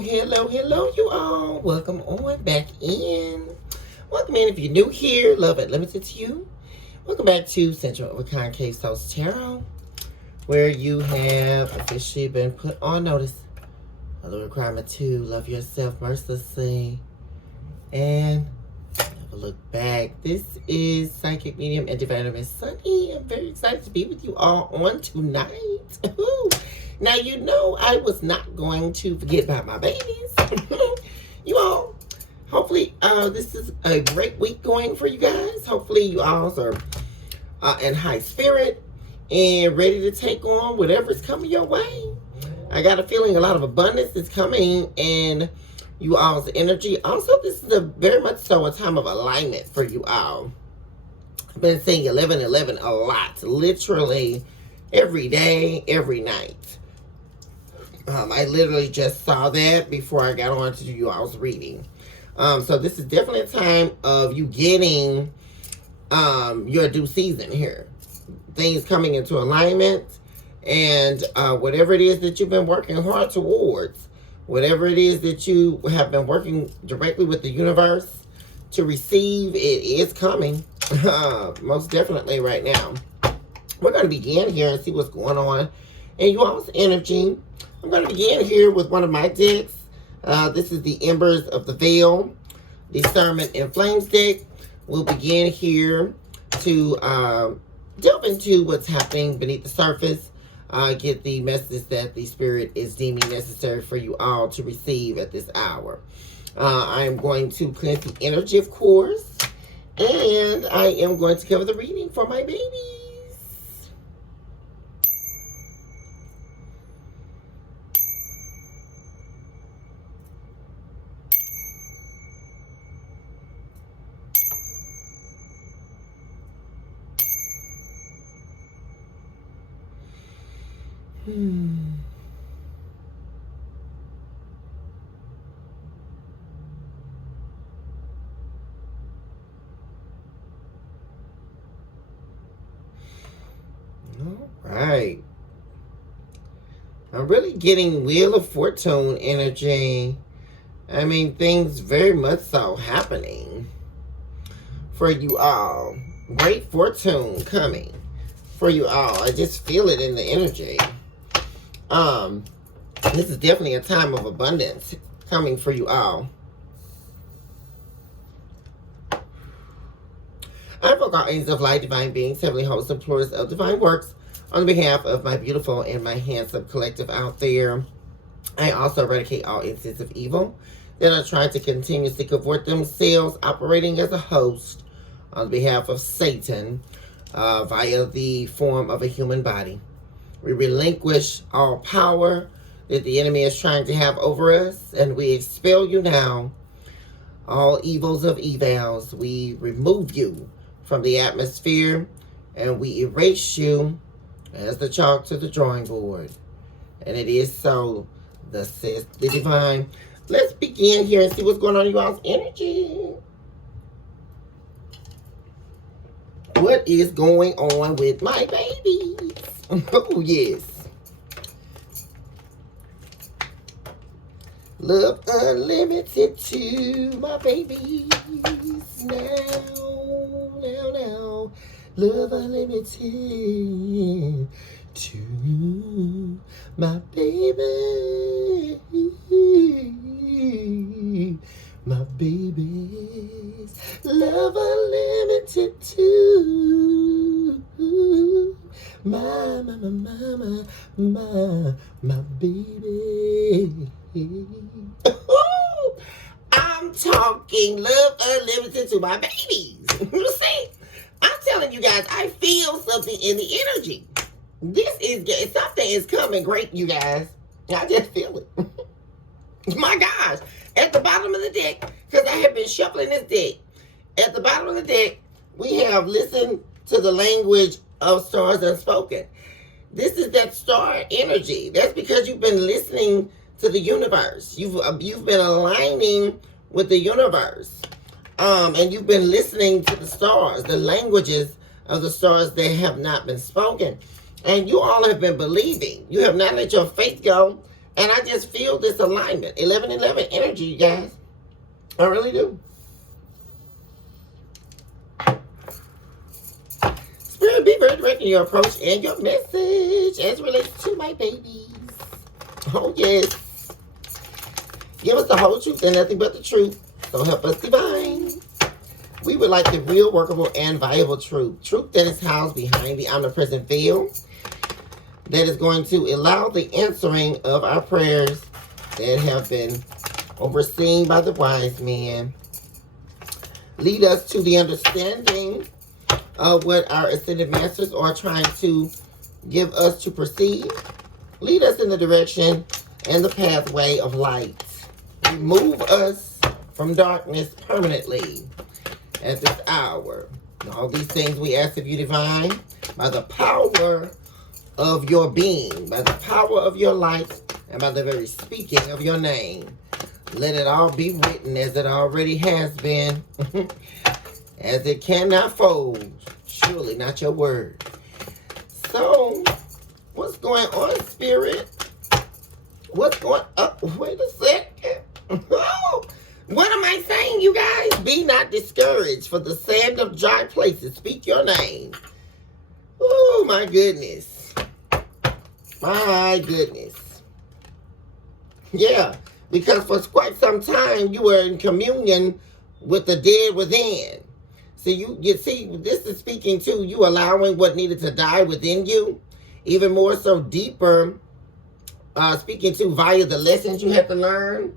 Hello, you all. Welcome on back in. Welcome in if you're new here. Love it, limited to you. Welcome back to Central Over Concave Souls Tarot, where you have officially been put on notice of the requirement to love yourself mercilessly and never look back. This is Psychic Medium and Divine Miss Sunny. I'm very excited to be with you all on tonight. Now, you know I was not going to forget about my babies. You all, hopefully this is a great week going for you guys. Hopefully you all are in high spirit and ready to take on whatever's coming your way. I got a feeling a lot of abundance is coming in you all's energy. Also, this is a very much so a time of alignment for you all. I've been saying 11-11 a lot, literally every day, every night. I literally just saw that before I got on to you all's reading. So this is definitely a time of you getting your due season here. Things coming into alignment, and whatever it is that you've been working hard towards, whatever it is that you have been working directly with the universe to receive, it is coming. Most definitely right now. We're going to begin here and see what's going on in you all's energy. I'm going to begin here with one of my decks. This is the Embers of the Veil, Discernment and Flames deck. We'll begin here to delve into what's happening beneath the surface. Get the message that the Spirit is deeming necessary for you all to receive at this hour. I am going to cleanse the energy, of course. And I am going to cover the reading for my babies. All right. I'm really getting Wheel of Fortune energy. I mean, things very much so happening for you all. Great fortune coming for you all. I just feel it in the energy. This is definitely a time of abundance coming for you all. I invoke all angels of light, divine beings, heavenly hosts, employers of divine works on behalf of my beautiful and my handsome collective out there. I also eradicate all instances of evil that are trying to continuously cavort themselves, operating as a host on behalf of Satan via the form of a human body. We relinquish all power that the enemy is trying to have over us, and we expel you now. All evils of evils, we remove you from the atmosphere, and we erase you as the chalk to the drawing board. And it is so, thus says the divine. Let's begin here and see what's going on in you all's energy. What is going on with my babies? Oh, yes. Love unlimited to my babies. Now. Love unlimited to my baby. My babies. Love unlimited to my baby. I'm talking love unlimited to my babies. You see? I'm telling you guys, I feel something in the energy. This is, something is coming great, you guys. I just feel it. My gosh. At the bottom of the deck, because I have been shuffling this deck. At the bottom of the deck, we have listened to the language of stars unspoken. This is that star energy. That's because you've been listening to the universe. You've been aligning with the universe. And you've been listening to the stars, the languages of the stars that have not been spoken. And you all have been believing. You have not let your faith go. And I just feel this alignment. 11-11 energy, you guys. I really do. Spirit, be very direct in your approach and your message as it relates to my babies. Oh, yes. Give us the whole truth and nothing but the truth. So help us, divine. We would like the real, workable, and viable truth. Truth that is housed behind the omnipresent veil. That is going to allow the answering of our prayers that have been overseen by the wise men. Lead us to the understanding of what our ascended masters are trying to give us to perceive. Lead us in the direction and the pathway of light. Remove us from darkness permanently at this hour. And all these things we ask of you, divine, by the power of your being, by the power of your light, and by the very speaking of your name. Let it all be written as it already has been, as it cannot fold, surely not your word. So, what's going on, Spirit? What's going up? Wait a second. What am I saying, you guys? Be not discouraged, for the sand of dry places speak your name. Oh, my goodness. My goodness. Yeah, because for quite some time, you were in communion with the dead within. So you see, this is speaking to you allowing what needed to die within you. Even more so deeper, speaking to via the lessons you had to learn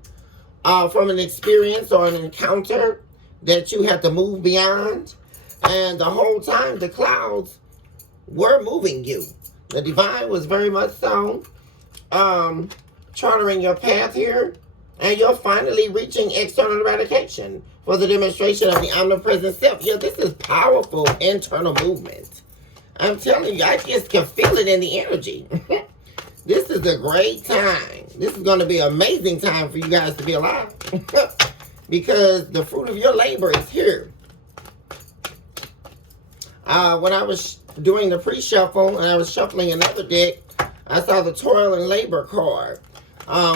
from an experience or an encounter that you had to move beyond. And the whole time, the clouds were moving you. The divine was very much so chartering your path here. And you're finally reaching external eradication for the demonstration of the omnipresent self. Yeah, this is powerful internal movement. I'm telling you, I just can feel it in the energy. This is a great time. This is going to be an amazing time for you guys to be alive. Because the fruit of your labor is here. When I was doing the pre-shuffle and I was shuffling another deck, I saw the toil and labor card.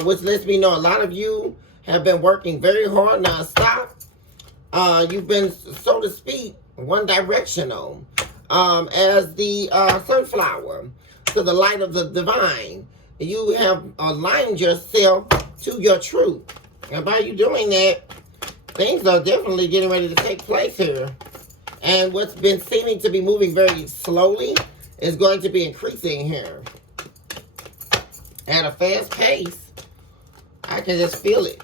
Which lets me know a lot of you have been working very hard nonstop. You've been, so to speak, one-directional as the sunflower to the light of the divine. You have aligned yourself to your truth. And by you doing that, things are definitely getting ready to take place here. And what's been seeming to be moving very slowly is going to be increasing here at a fast pace. I can just feel it.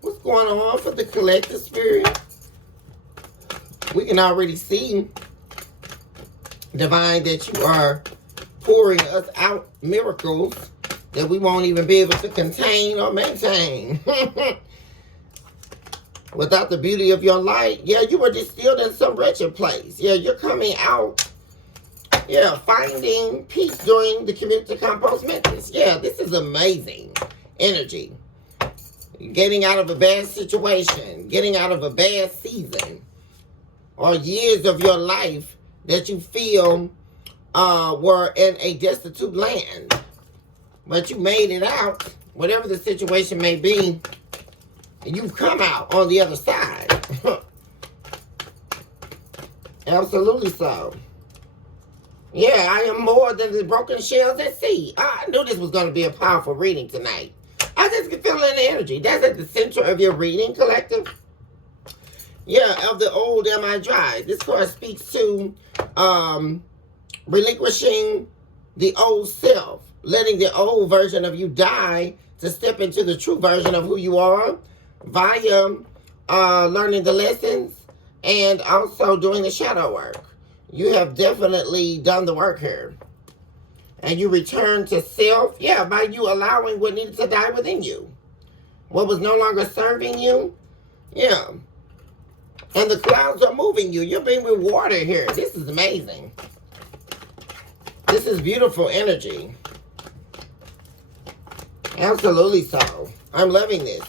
What's going on for the collective, Spirit? We can already see, divine, that you are pouring us out miracles that we won't even be able to contain or maintain. Without the beauty of your light, yeah, you were distilled in some wretched place. Yeah, you're coming out, yeah, finding peace during the commute to Compos Mentis. Yeah, this is amazing energy. Getting out of a bad situation, getting out of a bad season, or years of your life that you feel were in a destitute land. But you made it out, whatever the situation may be, and you've come out on the other side. Absolutely so. Yeah, I am more than the broken shells at sea. I knew this was going to be a powerful reading tonight. I just can feel it in the energy. That's at the center of your reading, collective. Yeah, of the old am I dry. This card speaks to relinquishing the old self. Letting the old version of you die to step into the true version of who you are. Via learning the lessons and also doing the shadow work. You have definitely done the work here. And you return to self, yeah, by you allowing what needed to die within you. What was no longer serving you, yeah. And the clouds are moving you. You're being rewarded here. This is amazing. This is beautiful energy. Absolutely so. I'm loving this.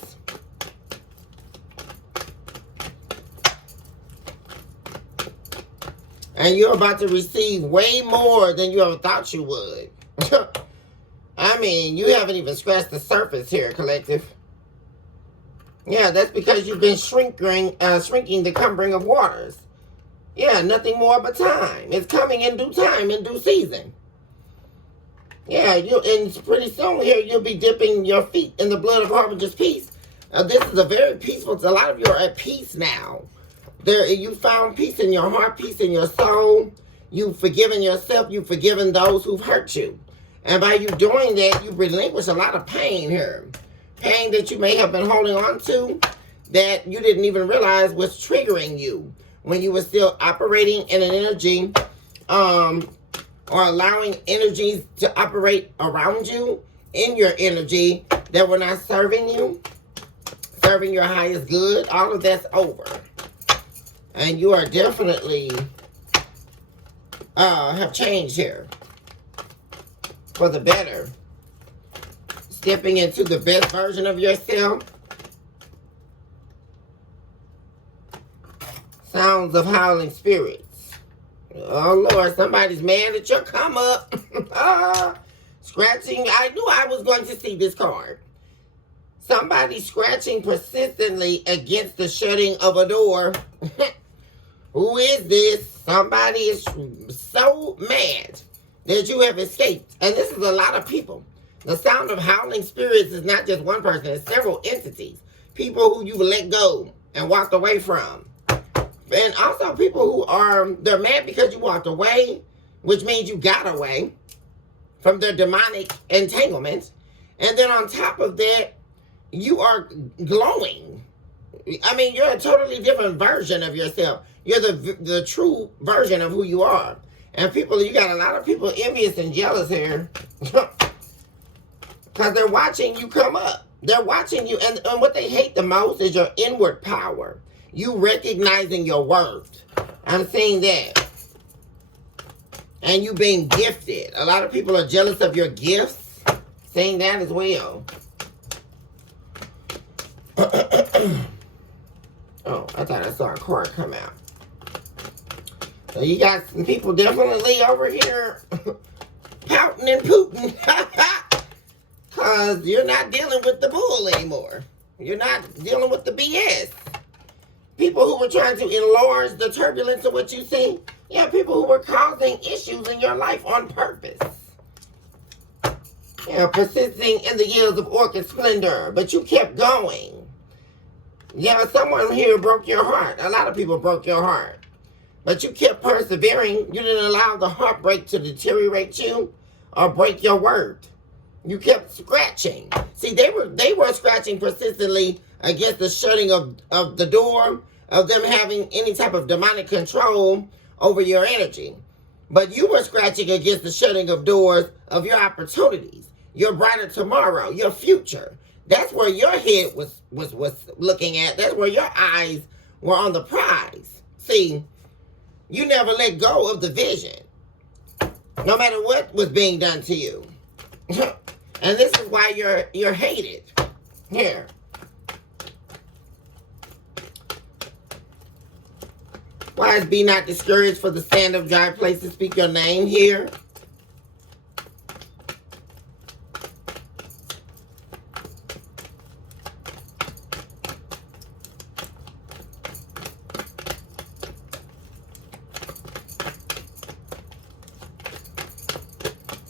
And you're about to receive way more than you ever thought you would. I I mean, you haven't even scratched the surface here, collective. Yeah, that's because you've been shrinking the cumbering of waters. Yeah, nothing more but time. It's coming in due time, in due season. Yeah, and pretty soon here, you'll be dipping your feet in the blood of Harbinger's peace. This is a very peaceful, a lot of you are at peace now. You found peace in your heart, peace in your soul. You've forgiven yourself. You've forgiven those who've hurt you. And by you doing that, you relinquish a lot of pain here. Pain that you may have been holding on to that you didn't even realize was triggering you when you were still operating in an energy or allowing energies to operate around you in your energy that were not serving you, serving your highest good. All of that's over. And you are definitely have changed here for the better. Stepping into the best version of yourself. Sounds of howling spirits. Oh, Lord, somebody's mad at your come up. Scratching. I knew I was going to see this card. Somebody scratching persistently against the shutting of a door. Who is this? Somebody is so mad that you have escaped. And this is a lot of people. The sound of howling spirits is not just one person. It's several entities. People who you've let go and walked away from. And also people who they're mad because you walked away, which means you got away from their demonic entanglement. And then on top of that, you are glowing. I mean, you're a totally different version of yourself. You're the true version of who you are. And people, you got a lot of people envious and jealous here. Because they're watching you come up. They're watching you. And what they hate the most is your inward power. You recognizing your worth. I'm seeing that. And you being gifted. A lot of people are jealous of your gifts. Seeing that as well. Oh, I thought I saw a card come out. So you got some people definitely over here pouting and pooting. Because you're not dealing with the bull anymore. You're not dealing with the BS. People who were trying to enlarge the turbulence of what you see. Yeah, people who were causing issues in your life on purpose. Yeah, persisting in the years of orchid splendor. But you kept going. Yeah, someone here broke your heart. A lot of people broke your heart. But you kept persevering. You didn't allow the heartbreak to deteriorate you or break your word. You kept scratching. See, they were scratching persistently against the shutting of the door, of them having any type of demonic control over your energy. But you were scratching against the shutting of doors of your opportunities, your brighter tomorrow, your future. That's where your head was looking at. That's where your eyes were on the prize. See, you never let go of the vision, no matter what was being done to you. And this is why you're hated. Here. Wise be not discouraged for the sand of dry places. Speak your name here.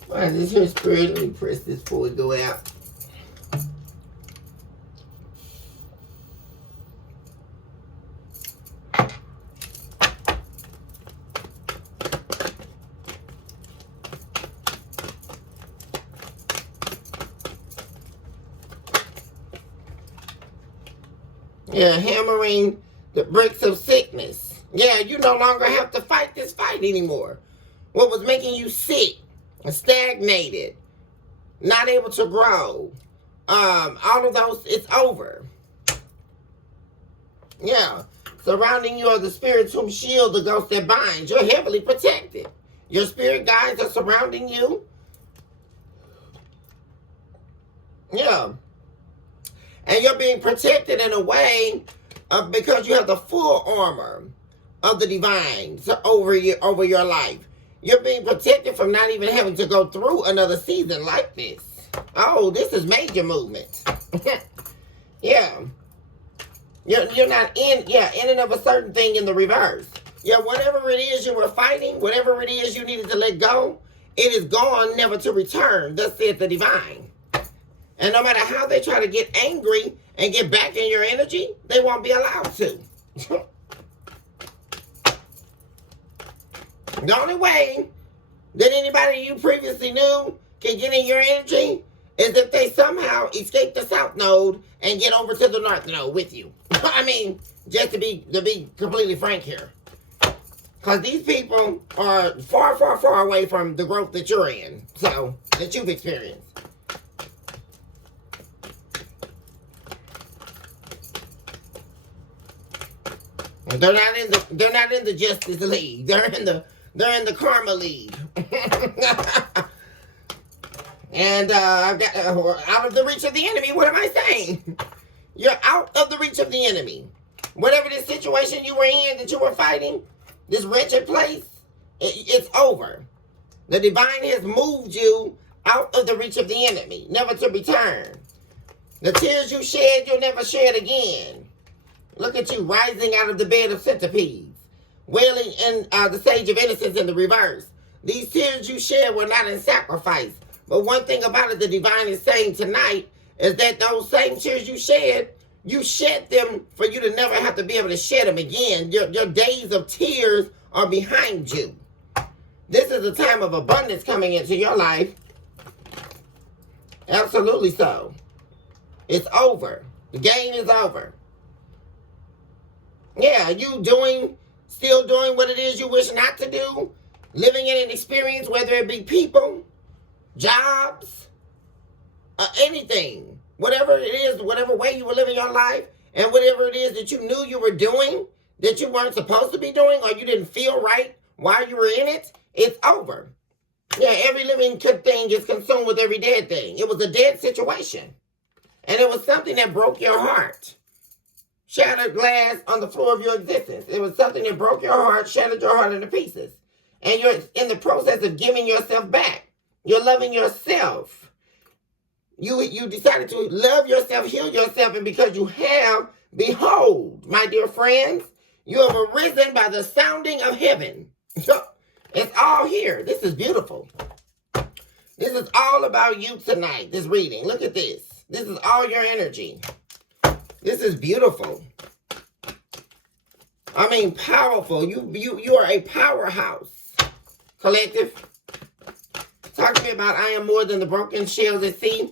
Why is this here spirit? Let me press this before we go out. Yeah, hammering the bricks of sickness. Yeah, you no longer have to fight this fight anymore. What was making you sick, stagnated, not able to grow, all of those, it's over. Yeah, surrounding you are the spirits whom shield the ghost that binds. You're heavily protected. Your spirit guides are surrounding you. Yeah. And you're being protected in a way because you have the full armor of the divine over your life. You're being protected from not even having to go through another season like this. Oh, this is major movement. Yeah. You're not in and of a certain thing in the reverse. Yeah, whatever it is you were fighting, whatever it is you needed to let go, it is gone, never to return. Thus saith the divine. And no matter how they try to get angry and get back in your energy, they won't be allowed to. The only way that anybody you previously knew can get in your energy is if they somehow escape the south node and get over to the north node with you. I mean, just to be completely frank here. Because these people are far, far, far away from the growth that you're in. So, that you've experienced. They're not in the Justice League. They're in the Karma League. And I've got out of the reach of the enemy. What am I saying? You're out of the reach of the enemy. Whatever this situation you were in that you were fighting, this wretched place, it's over. The divine has moved you out of the reach of the enemy, never to return. The tears you shed, you'll never shed again. Look at you rising out of the bed of centipedes, wailing in the sage of innocence in the reverse. These tears you shed were not in sacrifice. But one thing about it, the divine is saying tonight, is that those same tears you shed them for you to never have to be able to shed them again. Your days of tears are behind you. This is a time of abundance coming into your life. Absolutely so. It's over. The game is over. Yeah, you still doing what it is you wish not to do, living in an experience, whether it be people, jobs, anything, whatever it is, whatever way you were living your life, and whatever it is that you knew you were doing that you weren't supposed to be doing, or you didn't feel right while you were in it, it's over. Yeah, every living thing is consumed with every dead thing. It was a dead situation. And it was something that broke your heart. Shattered glass on the floor of your existence. It was something that broke your heart, shattered your heart into pieces. And you're in the process of giving yourself back. You're loving yourself. You decided to love yourself, heal yourself, and because you have, behold, my dear friends, you have arisen by the sounding of heaven. It's all here. This is beautiful. This is all about you tonight, this reading. Look at this. This is all your energy. This is beautiful. I mean, powerful. You are a powerhouse. Collective. Talk to me about I am more than the broken shells at sea.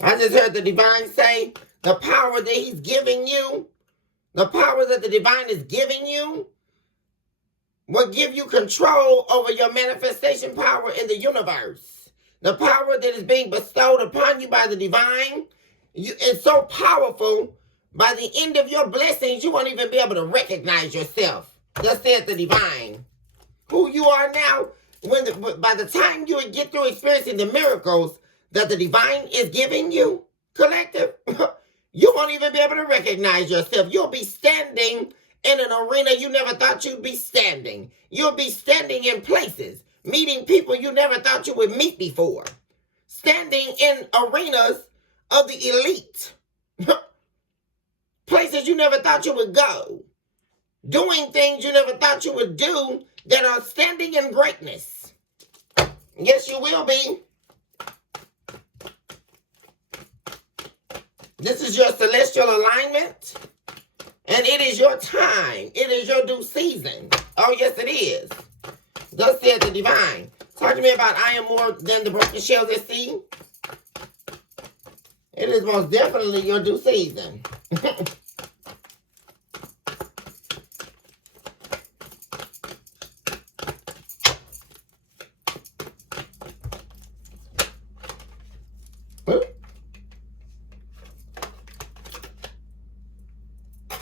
I just heard the divine say the power that he's giving you, the power that the divine is giving you, will give you control over your manifestation power in the universe. The power that is being bestowed upon you by the divine is so powerful, by the end of your blessings, you won't even be able to recognize yourself. Thus said the divine. Who you are now, by the time you get through experiencing the miracles that the divine is giving you, collective, you won't even be able to recognize yourself. You'll be standing in an arena you never thought you'd be standing. You'll be standing in places, meeting people you never thought you would meet before. Standing in arenas of the elite. Places you never thought you would go. Doing things you never thought you would do that are standing in greatness. Yes, you will be. This is your celestial alignment. And it is your time. It is your due season. Oh, yes, it is. Thus said the divine. Talk to me about I am more than the broken shells at sea. It is most definitely your due season.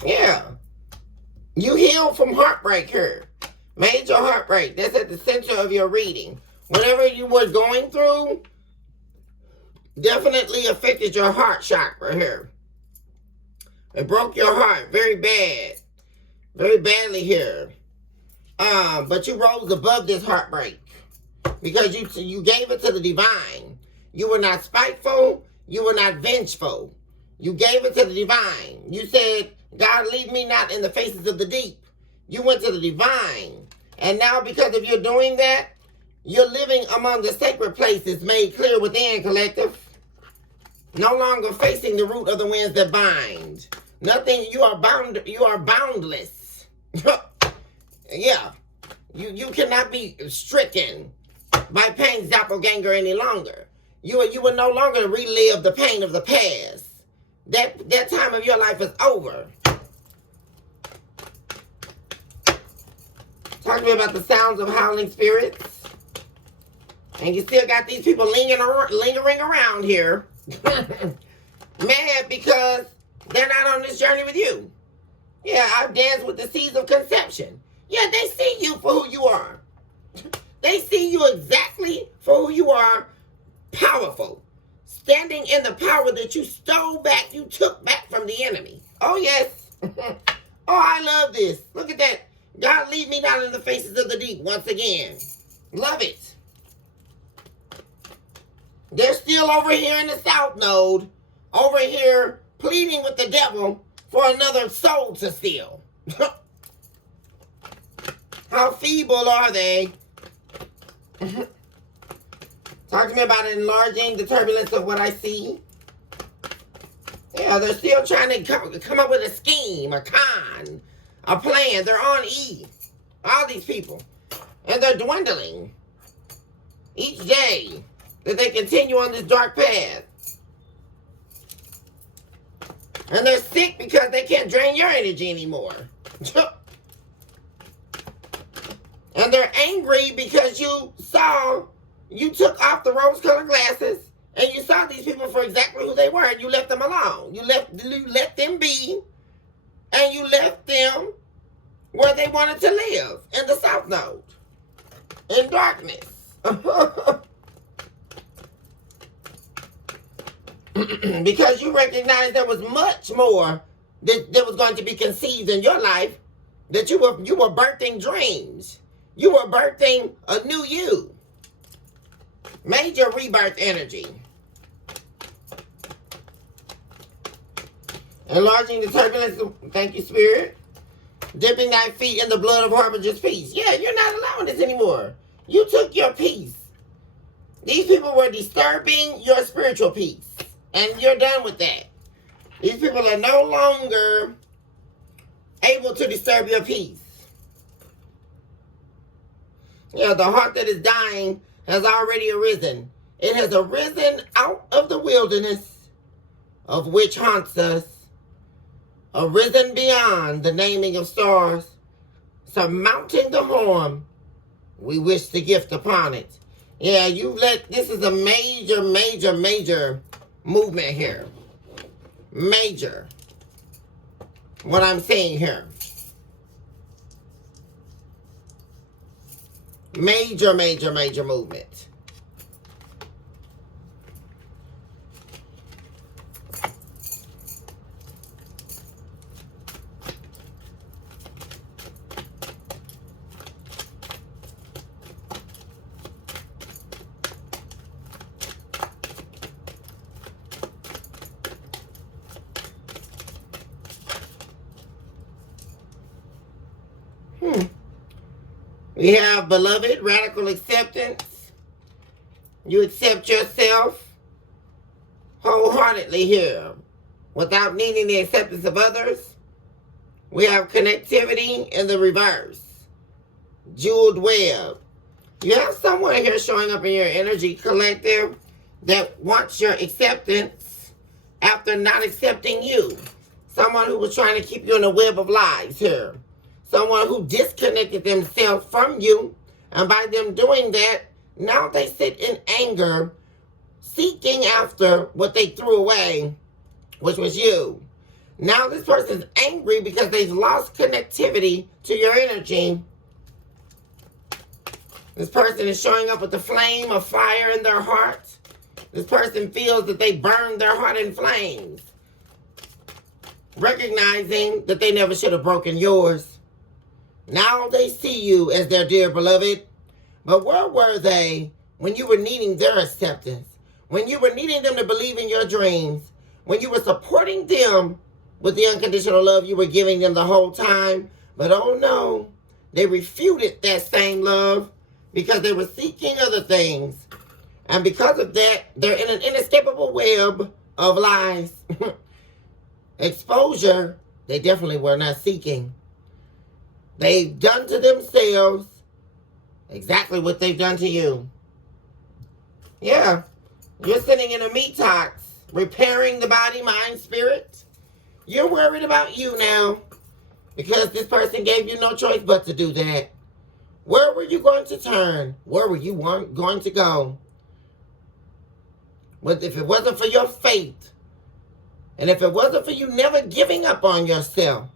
Yeah. You healed from heartbreak here. Major heartbreak. That's at the center of your reading. Whatever you were going through definitely affected your heart chakra here. It broke your heart very bad. Very badly here. But you rose above this heartbreak because you gave it to the divine. You were not spiteful. You were not vengeful. You gave it to the divine. You said, God, leave me not in the faces of the deep. You went to the divine. And now because of you doing that, you're living among the sacred places made clear within, collective. No longer facing the root of the winds that bind. Nothing, you are boundless. Yeah. You cannot be stricken by pain's doppelganger any longer. You will no longer relive the pain of the past. That time of your life is over. Talk to me about the sounds of howling spirits. And you still got these people lingering around here. Mad because they're not on this journey with you. Yeah, I've danced with the seeds of conception. Yeah, they see you for who you are. They see you exactly for who you are. Powerful. Standing in the power that you took back from the enemy. Oh, yes. Oh, I love this. Look at that. God, leave me not in the faces of the deep once again. Love it. They're still over here in the South Node, over here pleading with the devil for another soul to steal. How feeble are they? Talk to me about enlarging the turbulence of what I see. Yeah, they're still trying to come up with a scheme, a con, a plan. They're on E. All these people. And they're dwindling each day that they continue on this dark path. And they're sick because they can't drain your energy anymore. And they're angry because you took off the rose-colored glasses and you saw these people for exactly who they were and you left them alone. You let them be, and you left them where they wanted to live, in the South Node, in darkness. Because you recognized there was much more that was going to be conceived in your life, that you were birthing dreams. You were birthing a new you. Major rebirth energy. Enlarging the turbulence. Thank you, Spirit. Dipping thy feet in the blood of harbor's peace. Yeah, you're not allowing this anymore. You took your peace. These people were disturbing your spiritual peace. And you're done with that. These people are no longer able to disturb your peace. Yeah, the heart that is dying has already arisen. It has arisen out of the wilderness of which haunts us, arisen beyond the naming of stars, surmounting the horn we wish to gift upon it. Yeah, this is a major, major, major movement here. Major. What I'm saying here. Major, major, major movement. We have, beloved, radical acceptance. You accept yourself wholeheartedly here without needing the acceptance of others. We have connectivity in the reverse. Jeweled web. You have someone here showing up in your energy collective that wants your acceptance after not accepting you. Someone who was trying to keep you in a web of lies here. Someone who disconnected themselves from you. And by them doing that, now they sit in anger, seeking after what they threw away, which was you. Now this person's angry because they've lost connectivity to your energy. This person is showing up with the flame of fire in their heart. This person feels that they burned their heart in flames, recognizing that they never should have broken yours. Now they see you as their dear beloved. But where were they when you were needing their acceptance? When you were needing them to believe in your dreams? When you were supporting them with the unconditional love you were giving them the whole time? But oh no, they refuted that same love because they were seeking other things. And because of that, they're in an inescapable web of lies. Exposure, they definitely were not seeking. They've done to themselves exactly what they've done to you. Yeah, you're sitting in a detox, repairing the body, mind, spirit. You're worried about you now because this person gave you no choice but to do that. Where were you going to turn? Where were you going to go? But if it wasn't for your faith, and if it wasn't for you never giving up on yourself,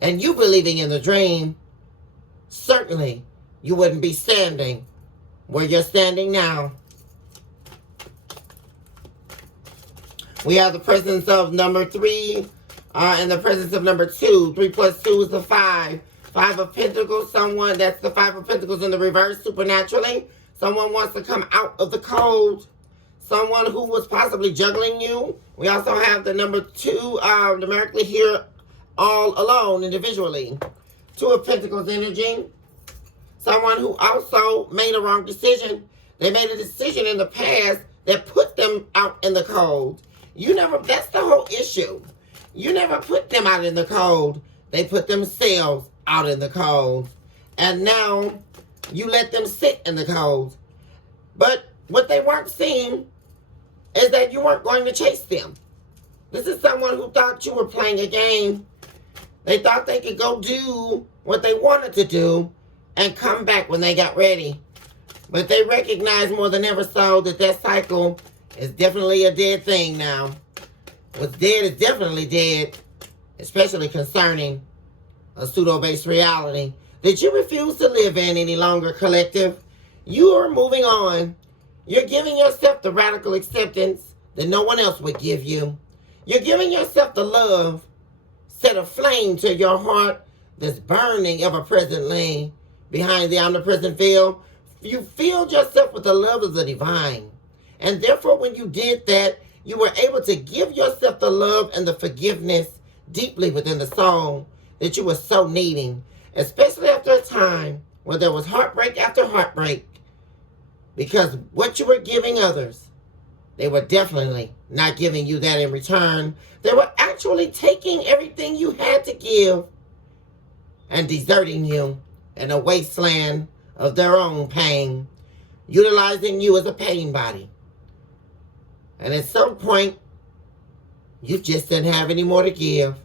and you believing in the dream, certainly you wouldn't be standing where you're standing now. We have the presence of number 3 and the presence of number 2. 3 plus 2 is a 5. 5 of Pentacles, someone, that's the 5 of Pentacles in the reverse, supernaturally. Someone wants to come out of the cold. Someone who was possibly juggling you. We also have the number 2 numerically here, all alone individually. 2 of Pentacles energy. Someone who also made a wrong decision. They made a decision in the past that put them out in the cold. That's the whole issue. You never put them out in the cold. They put themselves out in the cold. And now you let them sit in the cold. But what they weren't seeing is that you weren't going to chase them. This is someone who thought you were playing a game. They thought they could go do what they wanted to do and come back when they got ready. But they recognize more than ever so that that cycle is definitely a dead thing now. What's dead is definitely dead, especially concerning a pseudo-based reality that you refuse to live in any longer, collective. You are moving on. You're giving yourself the radical acceptance that no one else would give you. You're giving yourself the love, set a flame to your heart that's burning ever-presently behind the omnipresent veil. You filled yourself with the love of the divine. And therefore, when you did that, you were able to give yourself the love and the forgiveness deeply within the soul that you were so needing, especially after a time where there was heartbreak after heartbreak. Because what you were giving others, they were definitely not giving you that in return. They were actually taking everything you had to give and deserting you in a wasteland of their own pain, utilizing you as a pain body. And at some point, you just didn't have any more to give.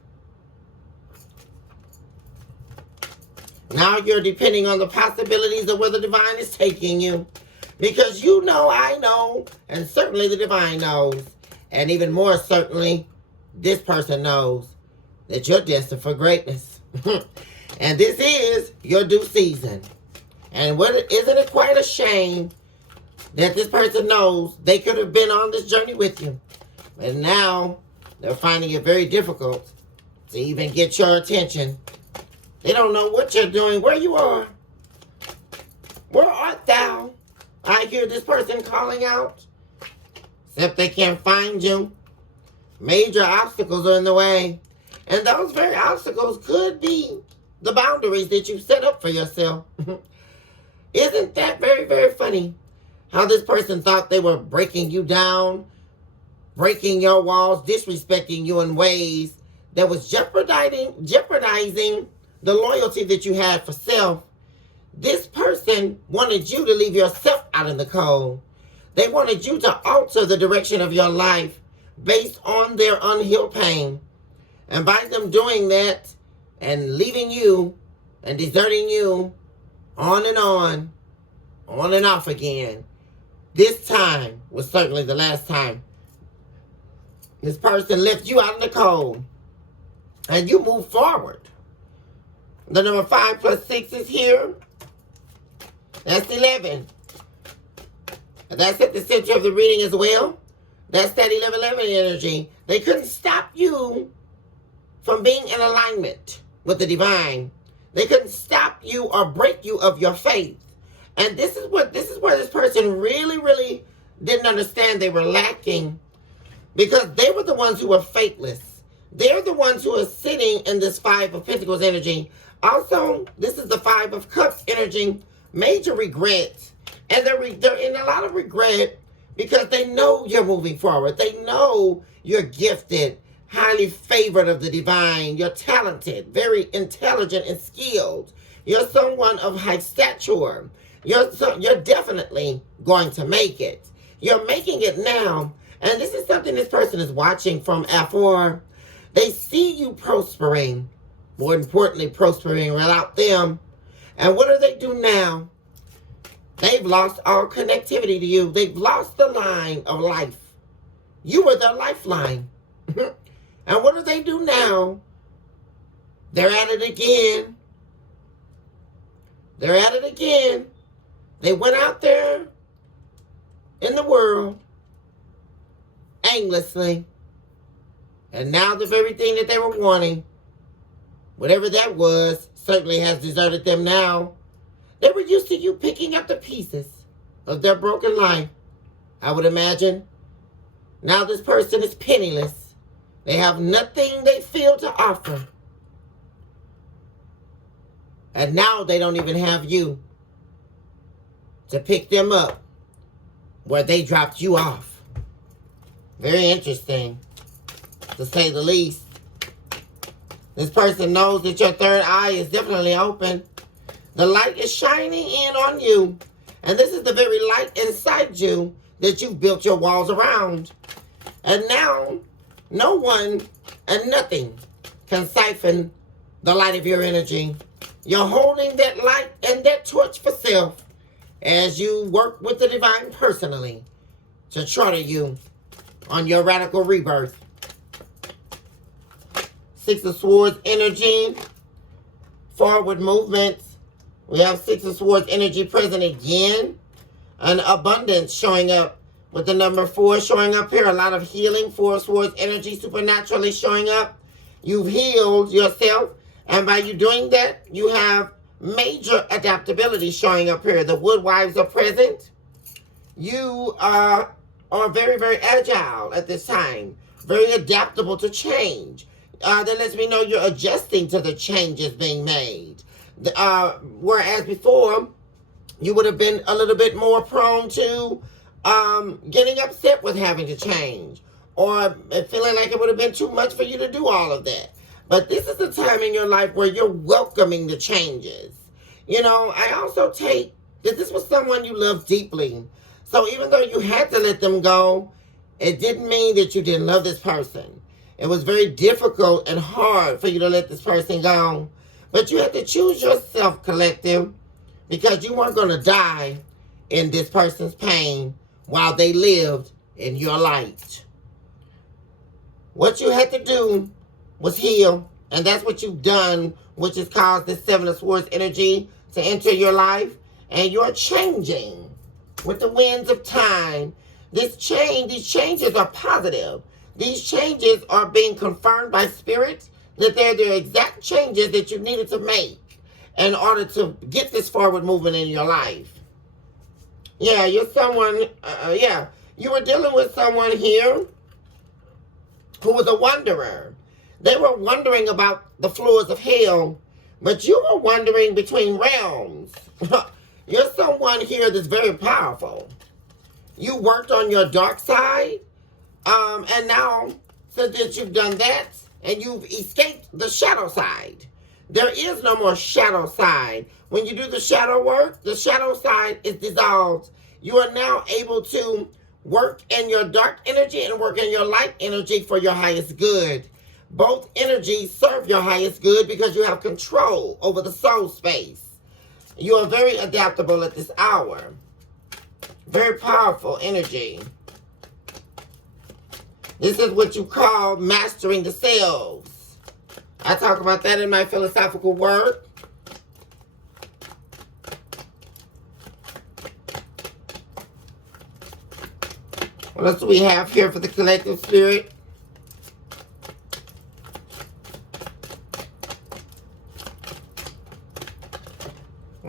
Now you're depending on the possibilities of where the divine is taking you. Because you know, I know, and certainly the divine knows. And even more certainly, this person knows that you're destined for greatness. And this is your due season. And isn't it quite a shame that this person knows they could have been on this journey with you? But now they're finding it very difficult to even get your attention. They don't know what you're doing, where you are. Where art thou? I hear this person calling out, except they can't find you. Major obstacles are in the way. And those very obstacles could be the boundaries that you set up for yourself. Isn't that very, very funny? How this person thought they were breaking you down, breaking your walls, disrespecting you in ways that was jeopardizing the loyalty that you had for self. This person wanted you to leave yourself out in the cold. They wanted you to alter the direction of your life based on their unhealed pain. And by them doing that and leaving you and deserting you on and off again, this time was certainly the last time this person left you out in the cold and you move forward. The number 5 plus 6 is here. That's 11. That's at the center of the reading as well. That's that 11-11 energy. They couldn't stop you from being in alignment with the divine. They couldn't stop you or break you of your faith. And this is where this person really, really didn't understand they were lacking, because they were the ones who were faithless. They're the ones who are sitting in this Five of Pentacles energy. Also, this is the Five of Cups energy. Major regret. And they're in a lot of regret because they know you're moving forward. They know you're gifted, highly favored of the divine. You're talented, very intelligent and skilled. You're someone of high stature. You're definitely going to make it. You're making it now. And this is something this person is watching from afar. They see you prospering. More importantly, prospering without them. And what do they do now? They've lost all connectivity to you. They've lost the line of life. You were their lifeline. And what do they do now? They're at it again. They're at it again. They went out there in the world aimlessly. And now the very thing that they were wanting, whatever that was, certainly has deserted them now. They were used to you picking up the pieces of their broken life, I would imagine. Now this person is penniless. They have nothing they feel to offer. And now they don't even have you to pick them up where they dropped you off. Very interesting, to say the least. This person knows that your third eye is definitely open. The light is shining in on you. And this is the very light inside you that you've built your walls around. And now, no one and nothing can siphon the light of your energy. You're holding that light and that torch for self as you work with the divine personally to charter you on your radical rebirth. Six of Swords energy, forward movements. We have Six of Swords energy present again. An abundance showing up with the number 4 showing up here. A lot of healing. Four of Swords energy supernaturally showing up. You've healed yourself. And by you doing that, you have major adaptability showing up here. The Woodwives are present. You are very, very agile at this time. Very adaptable to change. That lets me know you're adjusting to the changes being made. Whereas before, you would have been a little bit more prone to getting upset with having to change, or feeling like it would have been too much for you to do all of that. But this is a time in your life where you're welcoming the changes. You know, I also take that this was someone you loved deeply. So even though you had to let them go, it didn't mean that you didn't love this person. It was very difficult and hard for you to let this person go. But you had to choose yourself, collective, because you weren't going to die in this person's pain while they lived in your light. What you had to do was heal, and that's what you've done, which has caused this Seven of Swords energy to enter your life, and you're changing with the winds of time. These changes are positive. These changes are being confirmed by spirit that they're the exact changes that you needed to make in order to get this forward movement in your life. Yeah, you're someone, you were dealing with someone here who was a wanderer. They were wondering about the floors of hell, but you were wandering between realms. You're someone here that's very powerful. You worked on your dark side, and now, since that you've done that, and you've escaped the shadow side, there is no more shadow side. When you do the shadow work, the shadow side is dissolved. You are now able to work in your dark energy and work in your light energy for your highest good. Both energies serve your highest good because you have control over the soul space. You are very adaptable at this hour. Very powerful energy. This is what you call mastering the selves. I talk about that in my philosophical work. What else do we have here for the collective spirit?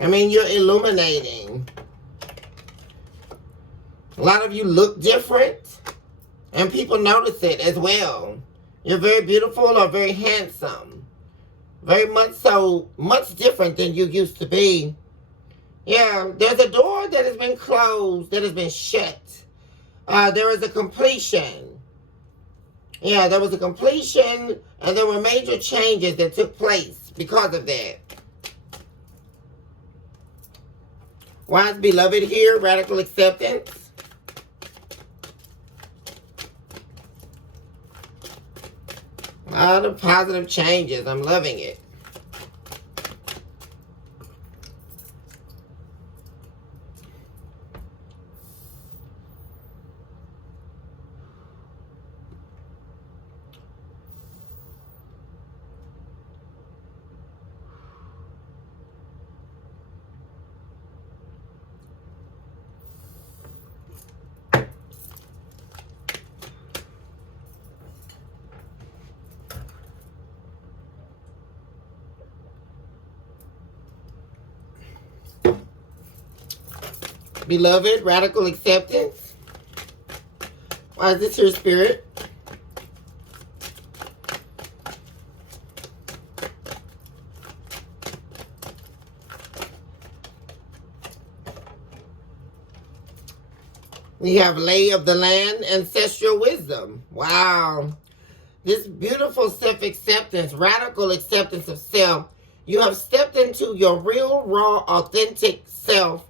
I mean, you're illuminating. A lot of you look different, and people notice it as well. You're very beautiful or very handsome. Very much so, much different than you used to be. Yeah, there's a door that has been closed, that has been shut. There is a completion. Yeah, there was a completion, and there were major changes that took place because of that. Wise beloved here, radical acceptance. A lot of positive changes. I'm loving it. Beloved, radical acceptance. Why is this here, Spirit? We have lay of the land, ancestral wisdom. Wow. This beautiful self-acceptance, radical acceptance of self. You have stepped into your real, raw, authentic self.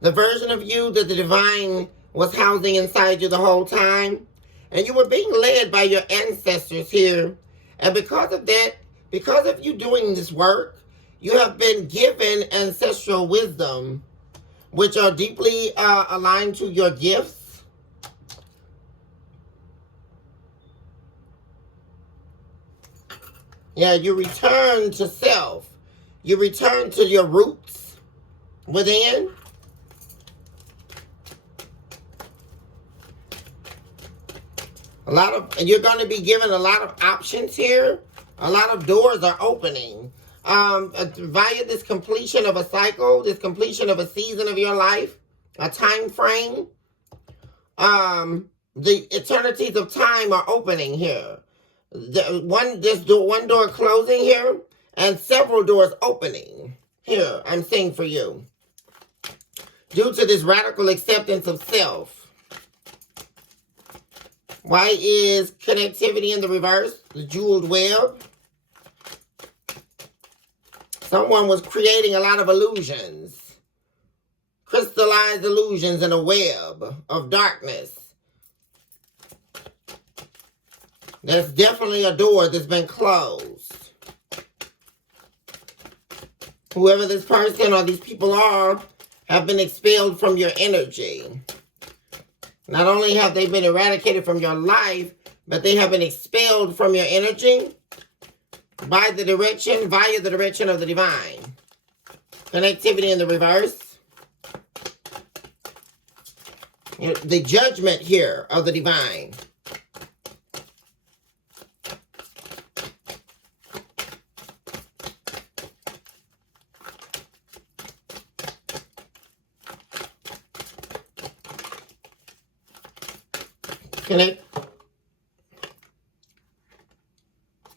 The version of you that the divine was housing inside you the whole time. And you were being led by your ancestors here. And because of that, because of you doing this work, you have been given ancestral wisdom, which are deeply aligned to your gifts. Yeah, you return to self. You return to your roots within. You're going to be given a lot of options here. A lot of doors are opening. Via this completion of a cycle, this completion of a season of your life, a time frame, the eternities of time are opening here. One door closing here, and several doors opening here. I'm saying for you, due to this radical acceptance of self. Why is connectivity in the reverse? The jeweled web. Someone was creating a lot of illusions. Crystallized illusions in a web of darkness. There's definitely a door that's been closed. Whoever this person or these people are have been expelled from your energy. Not only have they been eradicated from your life, but they have been expelled from your energy via the direction of the divine. Connectivity in the reverse. The judgment here of the divine.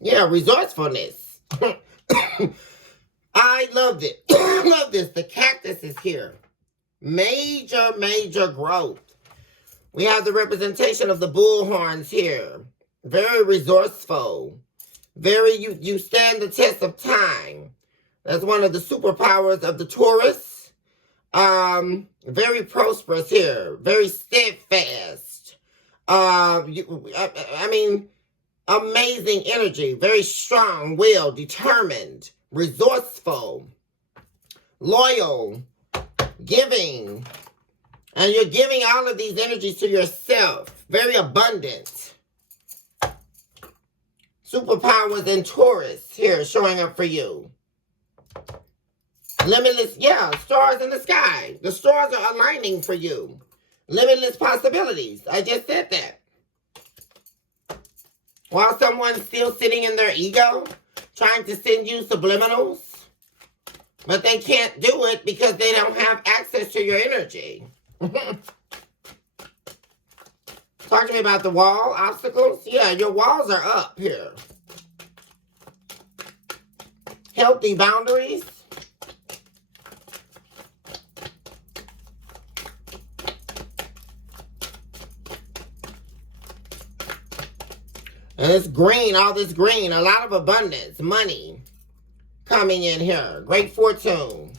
Yeah, resourcefulness. I loved it. I love this. The cactus is here. Major, major growth. We have the representation of the bullhorns here. Very resourceful. You stand the test of time. That's one of the superpowers of the Taurus. Very prosperous here. Very steadfast. I mean, amazing energy, very strong will, determined, resourceful, loyal, giving. And you're giving all of these energies to yourself. Very abundant. Superpowers in Taurus here showing up for you. Limitless, yeah, stars in the sky. The stars are aligning for you. Limitless possibilities. I just said that. While someone's still sitting in their ego, trying to send you subliminals, But they can't do it because they don't have access to your energy. Talk to me about the wall obstacles. Yeah, your walls are up here. Healthy boundaries. And it's green, all this green, a lot of abundance, money coming in here. Great fortune.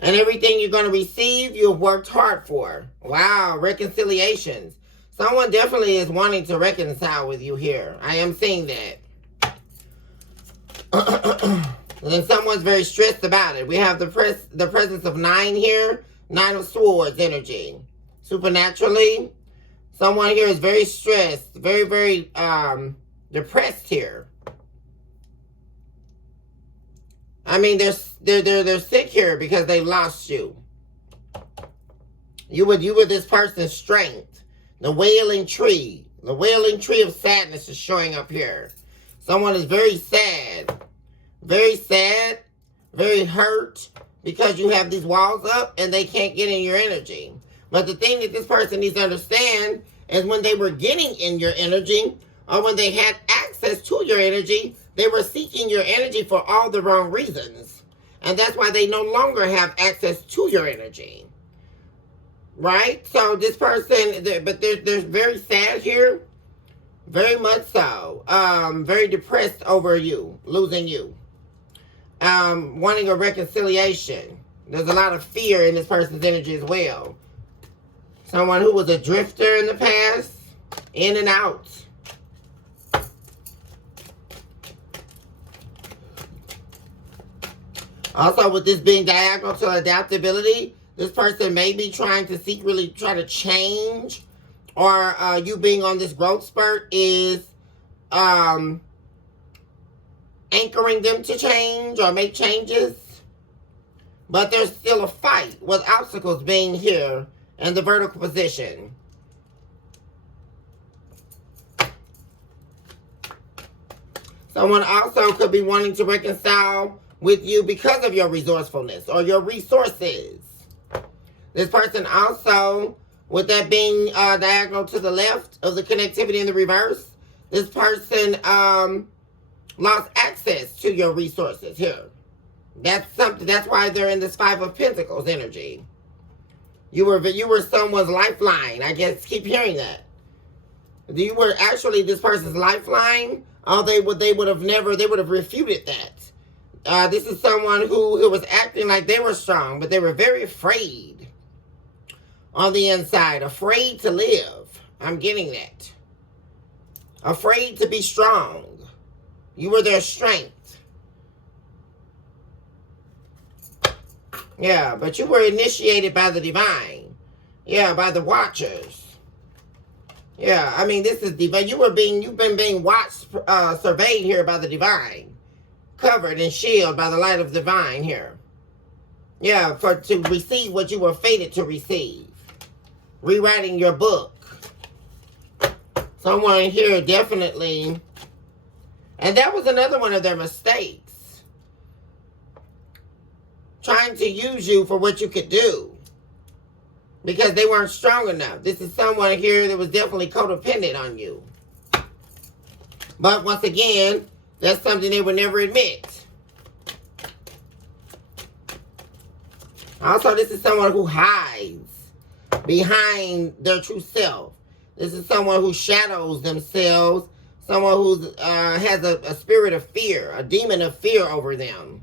And everything you're going to receive, you've worked hard for. Wow, reconciliations. Someone definitely is wanting to reconcile with you here. I am seeing that. And someone's very stressed about it. We have the presence of 9 here. 9 of Swords energy. Supernaturally, someone here is very stressed. Very, very depressed here. I mean, they're sick here because they lost you. You were this person's strength. The wailing tree. The wailing tree of sadness is showing up here. Someone is very sad. Very sad. Very hurt because you have these walls up and they can't get in your energy. But the thing that this person needs to understand is when they were getting in your energy or when they had access to your energy, they were seeking your energy for all the wrong reasons. And that's why they no longer have access to your energy. Right? So this person, but they're very sad here. Very much so. Very depressed over you, losing you. Wanting a reconciliation. There's a lot of fear in this person's energy as well. Someone who was a drifter in the past, in and out. Also, with this being diagonal to adaptability, this person may be trying to secretly try to change, or you being on this growth spurt is anchoring them to change or make changes. But there's still a fight with obstacles being here in the vertical position. Someone also could be wanting to reconcile with you because of your resourcefulness or your resources. This person also, with that being diagonal to the left of the connectivity in the reverse, this person lost access to your resources here. That's something. That's why they're in this 5 of Pentacles energy. You were someone's lifeline. I guess keep hearing that. You were actually this person's lifeline. They would have refuted that. This is someone who was acting like they were strong, but they were very afraid on the inside. Afraid to live. I'm getting that. Afraid to be strong. You were their strength. Yeah, but you were initiated by the divine. Yeah, by the watchers. Yeah, I mean, this is divine. You've been being watched, surveyed here by the divine. Covered and shielded by the light of divine here. Yeah, to receive what you were fated to receive. Rewriting your book. Someone here definitely. And that was another one of their mistakes. Trying to use you for what you could do. Because they weren't strong enough. This is someone here that was definitely codependent on you. But once again, that's something they would never admit. Also, this is someone who hides behind their true self. This is someone who shadows themselves. Someone who has a spirit of fear, a demon of fear over them.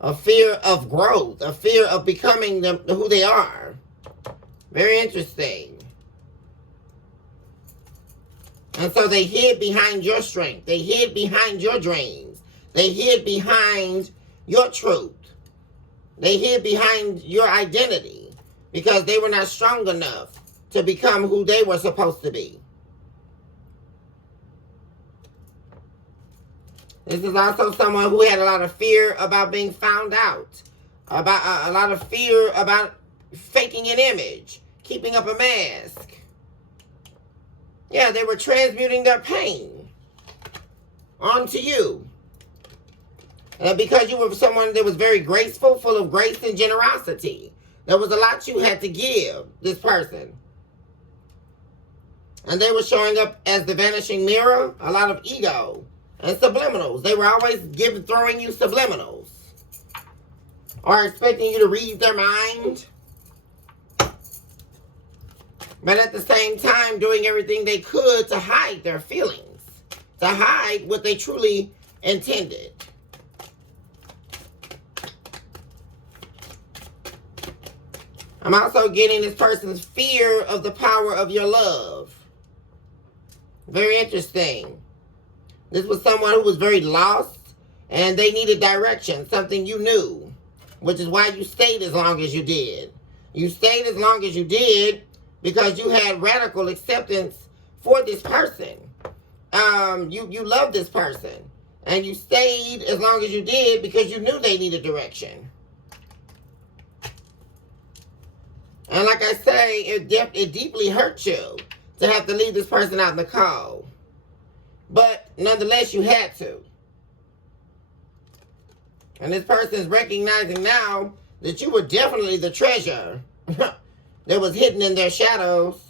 A fear of growth, a fear of becoming who they are. Very interesting. And so they hid behind your strength. They hid behind your dreams. They hid behind your truth. They hid behind your identity because they were not strong enough to become who they were supposed to be. This is also someone who had a lot of fear about being found out. About a lot of fear about faking an image. Keeping up a mask. Yeah, they were transmuting their pain onto you. Because you were someone that was very graceful, full of grace and generosity. There was a lot you had to give this person. And they were showing up as the vanishing mirror, a lot of ego and subliminals. They were always throwing you subliminals. Or expecting you to read their mind. But at the same time, doing everything they could to hide their feelings. To hide what they truly intended. I'm also getting this person's fear of the power of your love. Very interesting. This was someone who was very lost and they needed direction, something you knew, which is why you stayed as long as you did. You stayed as long as you did because you had radical acceptance for this person. You loved this person and you stayed as long as you did because you knew they needed direction. And like I say, it deeply hurt you to have to leave this person out in the cold. But nonetheless, you had to. And this person is recognizing now that you were definitely the treasure that was hidden in their shadows.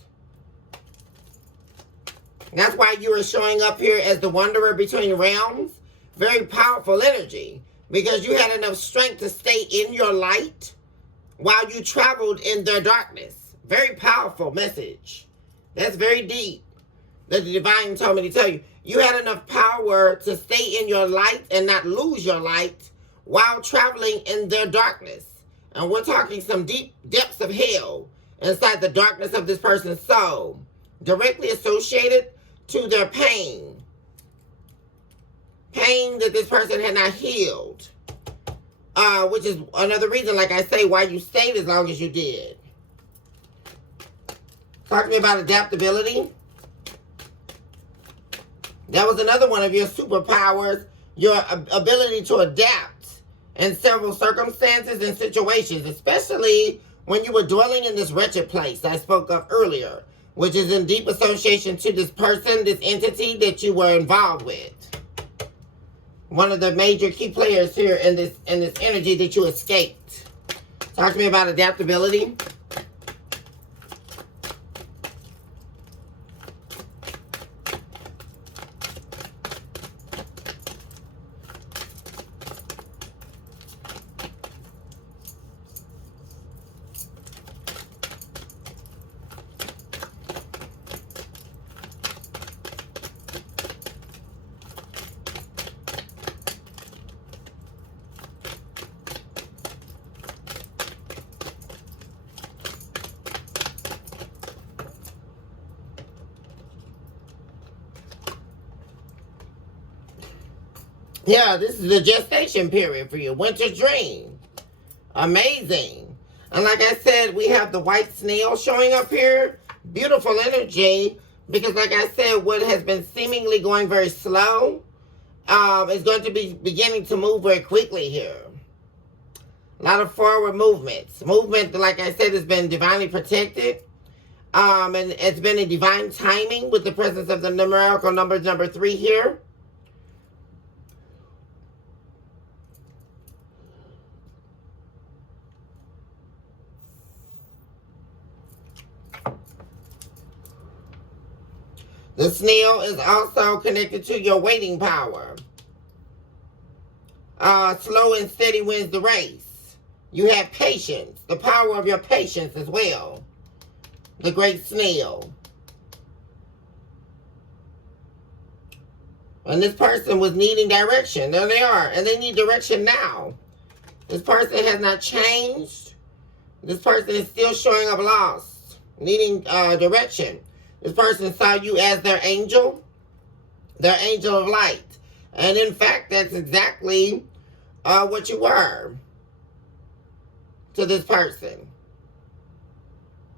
That's why you are showing up here as the wanderer between realms. Very powerful energy. Because you had enough strength to stay in your light while you traveled in their darkness. Very powerful message. That's very deep. That the divine told me to tell you. You had enough power to stay in your light and not lose your light while traveling in their darkness. And we're talking some deep depths of hell inside the darkness of this person's soul. Directly associated to their pain. Pain that this person had not healed. Which is another reason, like I say, why you stayed as long as you did. Talk to me about adaptability. That was another one of your superpowers. Your ability to adapt in several circumstances and situations. Especially when you were dwelling in this wretched place I spoke of earlier. Which is in deep association to this person, this entity that you were involved with. One of the major key players here in this energy that you escaped. Talk to me about adaptability. Yeah, this is the gestation period for you. Winter dream. Amazing. And like I said, we have the white snail showing up here. Beautiful energy. Because like I said, what has been seemingly going very slow is going to be beginning to move very quickly here. A lot of forward movements. Movement, like I said, has been divinely protected. And it's been a divine timing with the presence of the numerical number 3 here. The snail is also connected to your waiting power. Slow and steady wins the race. You have patience. The power of your patience as well. The great snail. And this person was needing direction. There they are. And they need direction now. This person has not changed. This person is still showing up lost. Needing direction. This person saw you as their angel of light. And in fact, that's exactly what you were to this person.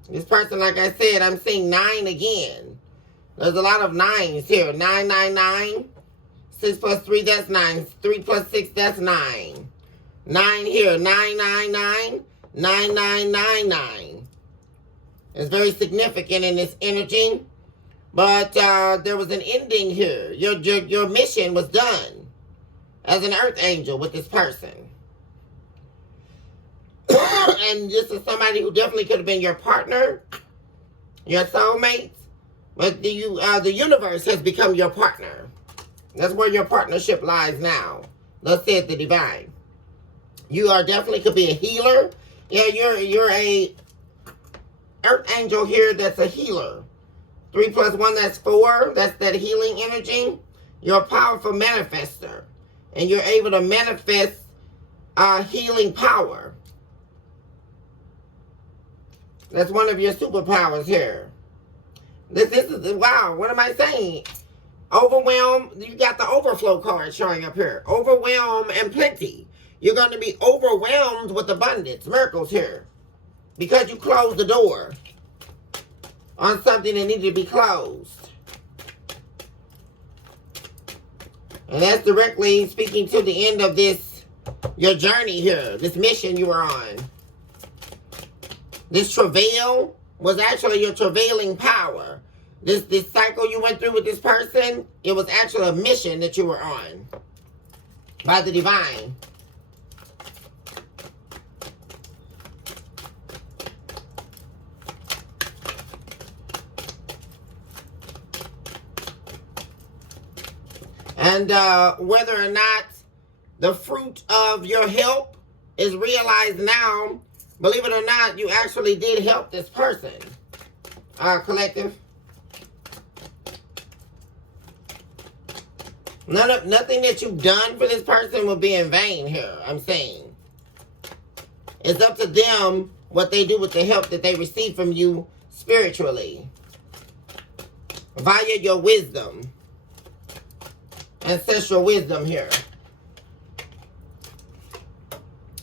This person, like I said, I'm seeing 9 again. There's a lot of 9s here. 999. 6 plus 3, that's 9. 3 plus 6, that's 9. 9 here. 999. 9999. It's very significant in this energy. But there was an ending here. Your mission was done as an earth angel with this person. And this is somebody who definitely could have been your partner, your soulmate. But the universe has become your partner. That's where your partnership lies now. Thus said the divine. You are definitely could be a healer. Yeah, you're a earth angel here that's a healer. 3 + 1, that's 4. That's that healing energy. You're a powerful manifester. And you're able to manifest healing power. That's one of your superpowers here. This is, wow, what am I saying? Overwhelm, you got the overflow card showing up here. Overwhelm and plenty. You're going to be overwhelmed with abundance, miracles here. Because you closed the door on something that needed to be closed. And that's directly speaking to the end of this, your journey here, this mission you were on. This travail was actually your travailing power. This cycle you went through with this person, it was actually a mission that you were on by the divine. And whether or not the fruit of your help is realized now, believe it or not, you actually did help this person, collective. Nothing that you've done for this person will be in vain here, I'm saying. It's up to them what they do with the help that they receive from you spiritually. Via your wisdom. Ancestral wisdom here.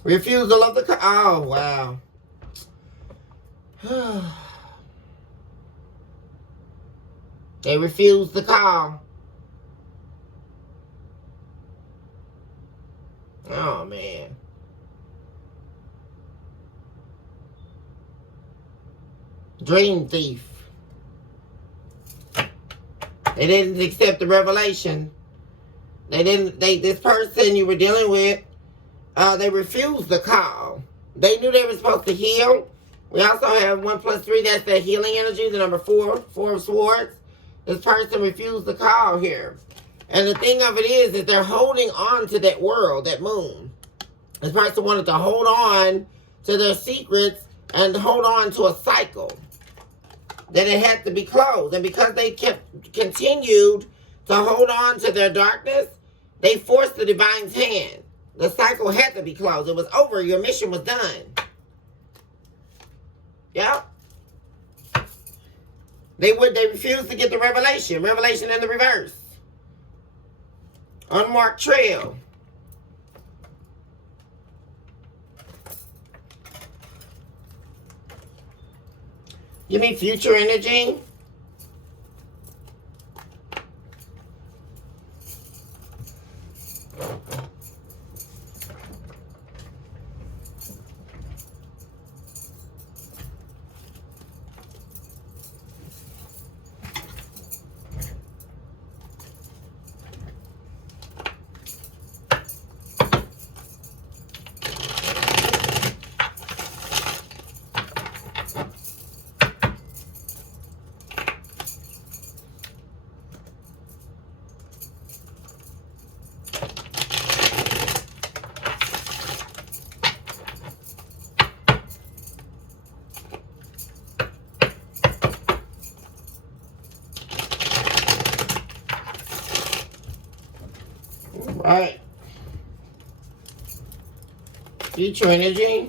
Refusal of the... Oh, wow. They refused the call. Oh, man. Dream thief. They didn't accept the revelation. This person you were dealing with, they refused the call. They knew they were supposed to heal. We also have 1 + 3, that's that healing energy, the number 4, 4 of Swords. This person refused the call here. And the thing of it is that they're holding on to that world, that moon. This person wanted to hold on to their secrets and hold on to a cycle. That it had to be closed. And because they continued to hold on to their darkness, they forced the divine's hand. The cycle had to be closed. It was over. Your mission was done. Yeah. They refused to get the revelation. Revelation in the reverse. Unmarked trail. Give me future energy. Right. Future energy.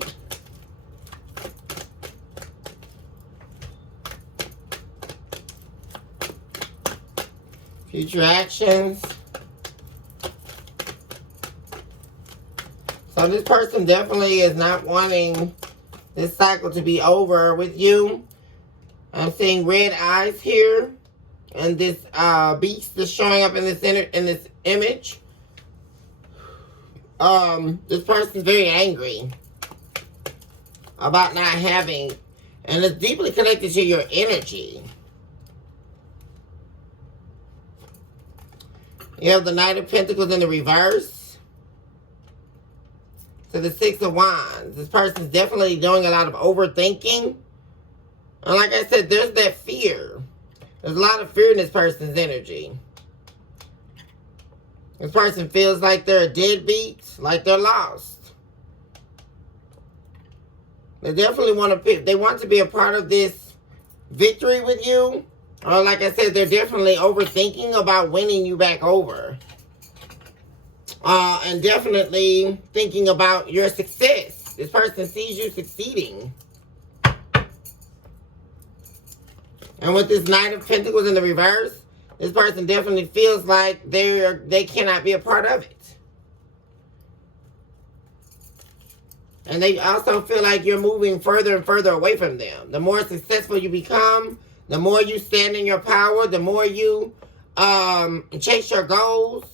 Future actions. So this person definitely is not wanting this cycle to be over with you. I'm seeing red eyes here. And this beast is showing up in this image. This person's very angry about not having, and it's deeply connected to your energy. You have the Knight of Pentacles in the reverse. To the Six of Wands. This person's definitely doing a lot of overthinking. And like I said, there's that fear. There's a lot of fear in this person's energy. This person feels like they're a deadbeat, like they're lost. They definitely want to be a part of this victory with you. Or like I said, they're definitely overthinking about winning you back over. And definitely thinking about your success. This person sees you succeeding. And with this Knight of Pentacles in the reverse, this person definitely feels like they cannot be a part of it. And they also feel like you're moving further and further away from them. The more successful you become, the more you stand in your power, the more you chase your goals,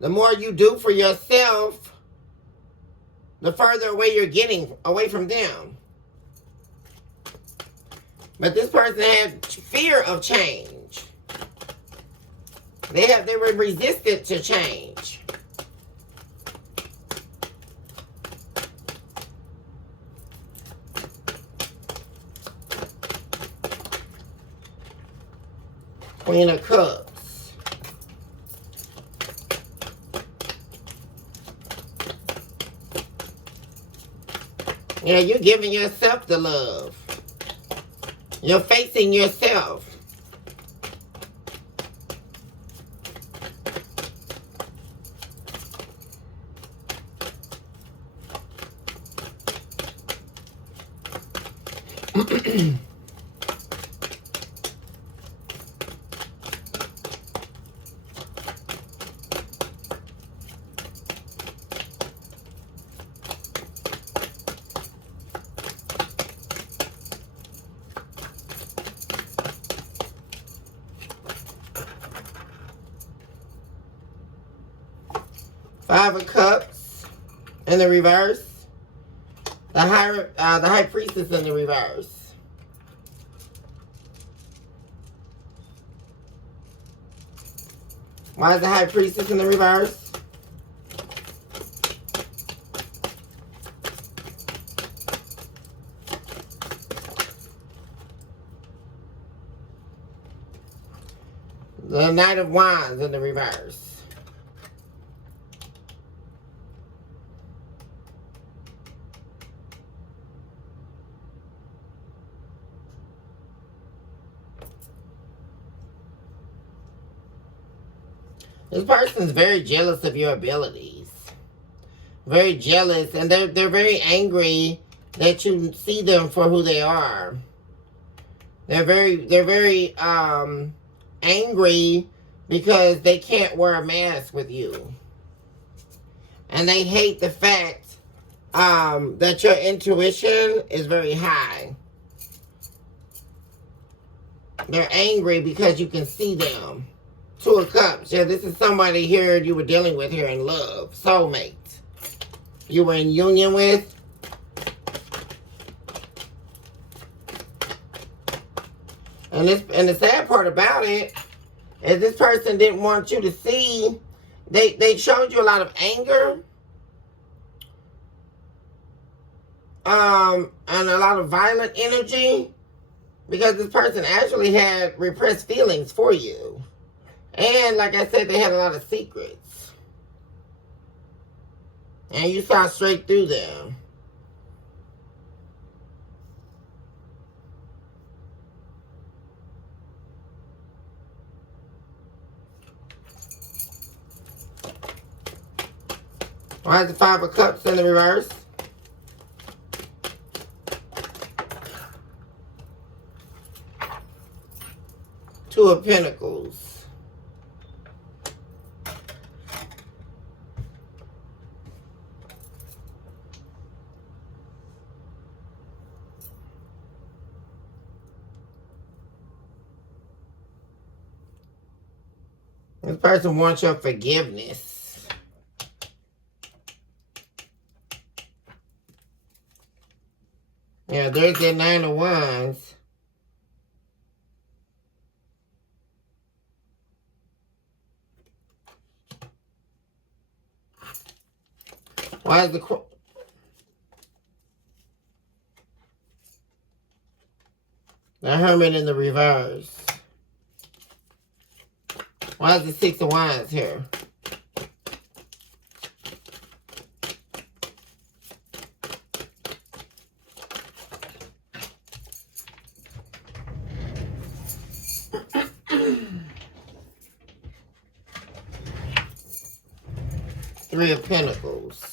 the more you do for yourself, the further away you're getting away from them. But this person had fear of change. They were resistant to change. Queen of Cups. Yeah, you're giving yourself the love. You're facing yourself. Five of Cups in the reverse. The High Priestess in the reverse. Why is the High Priestess in the reverse? The Knight of Wands in the reverse. This person's very jealous of your abilities. Very jealous, and they're very angry that you see them for who they are. They're very angry because they can't wear a mask with you. And they hate the fact that your intuition is very high. They're angry because you can see them. Two of Cups. Yeah, this is somebody here you were dealing with here in love. Soulmate. You were in union with. And the sad part about it is this person didn't want you to see. They showed you a lot of anger. And a lot of violent energy. Because this person actually had repressed feelings for you. And like I said, they had a lot of secrets. And you saw straight through them. Why is the Five of Cups in the reverse? Two of Pentacles. This person wants your forgiveness. Yeah, there's that Nine of Wands. Why is the Hermit in the reverse? Why is the Six of Wands here? Three of Pentacles.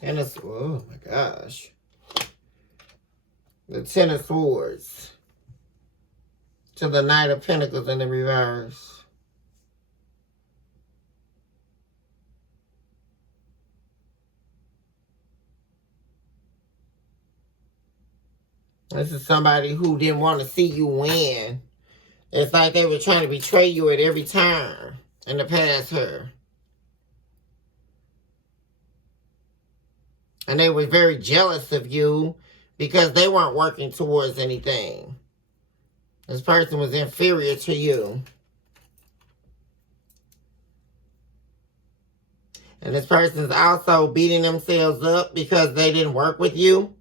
Ten of, oh my gosh. The Ten of Swords. To the Knight of Pentacles in the reverse. This is somebody who didn't want to see you win. It's like they were trying to betray you at every turn in the past here. And they were very jealous of you because they weren't working towards anything. This person was inferior to you. And this person's also beating themselves up because they didn't work with you.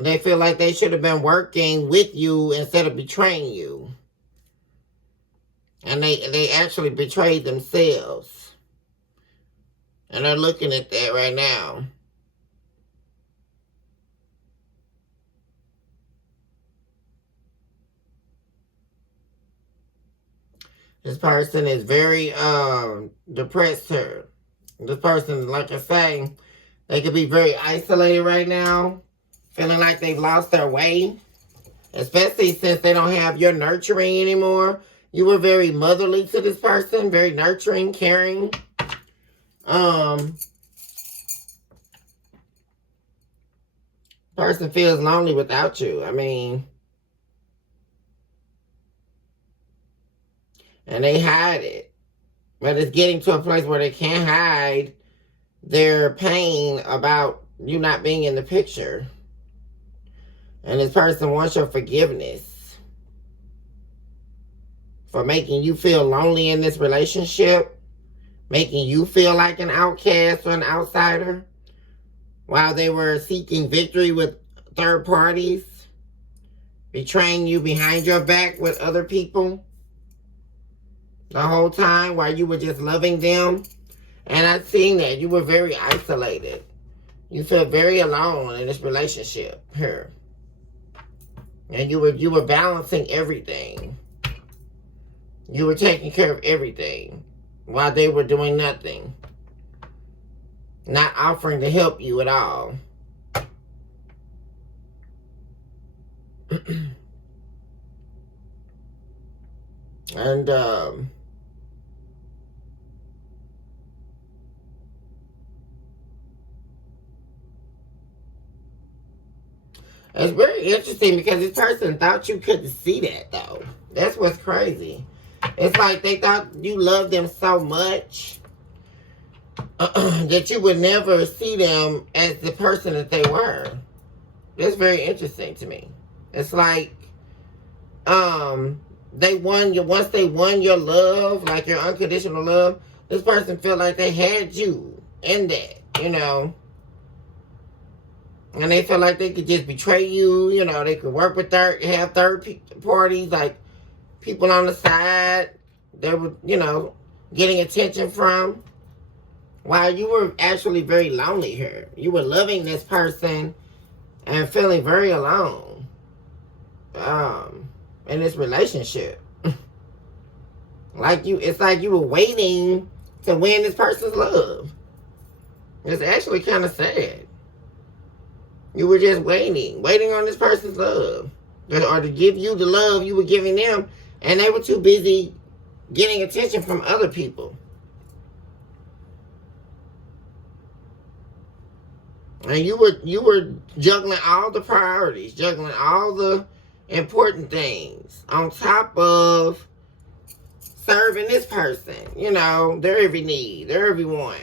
They feel like they should have been working with you instead of betraying you. And they actually betrayed themselves. And they're looking at that right now. This person is very depressed here. This person, like I say, they could be very isolated right now. Feeling like they've lost their way. Especially since they don't have your nurturing anymore. You were very motherly to this person. Very nurturing, caring. Person feels lonely without you. I mean. And they hide it. But it's getting to a place where they can't hide their pain about you not being in the picture. And this person wants your forgiveness for making you feel lonely in this relationship, making you feel like an outcast or an outsider while they were seeking victory with third parties, betraying you behind your back with other people the whole time while you were just loving them. And I've seen that. You were very isolated. You felt very alone in this relationship here. And you were balancing everything. You were taking care of everything while they were doing nothing. Not offering to help you at all. And it's very interesting because this person thought you couldn't see that, though. That's what's crazy. It's like they thought you loved them so much that you would never see them as the person that they were. That's very interesting to me. It's like they won you once they won your love, like your unconditional love. This person felt like they had you in that, you know. And they felt like they could just betray you, you know, they could work with have third parties, like people on the side they were, you know, getting attention from. While you were actually very lonely here. You were loving this person and feeling very alone in this relationship. It's like you were waiting to win this person's love. It's actually kind of sad. You were just waiting on this person's love. Or to give you the love you were giving them. And they were too busy getting attention from other people. And you were juggling all the priorities, juggling all the important things on top of serving this person, you know, their every need, their every want.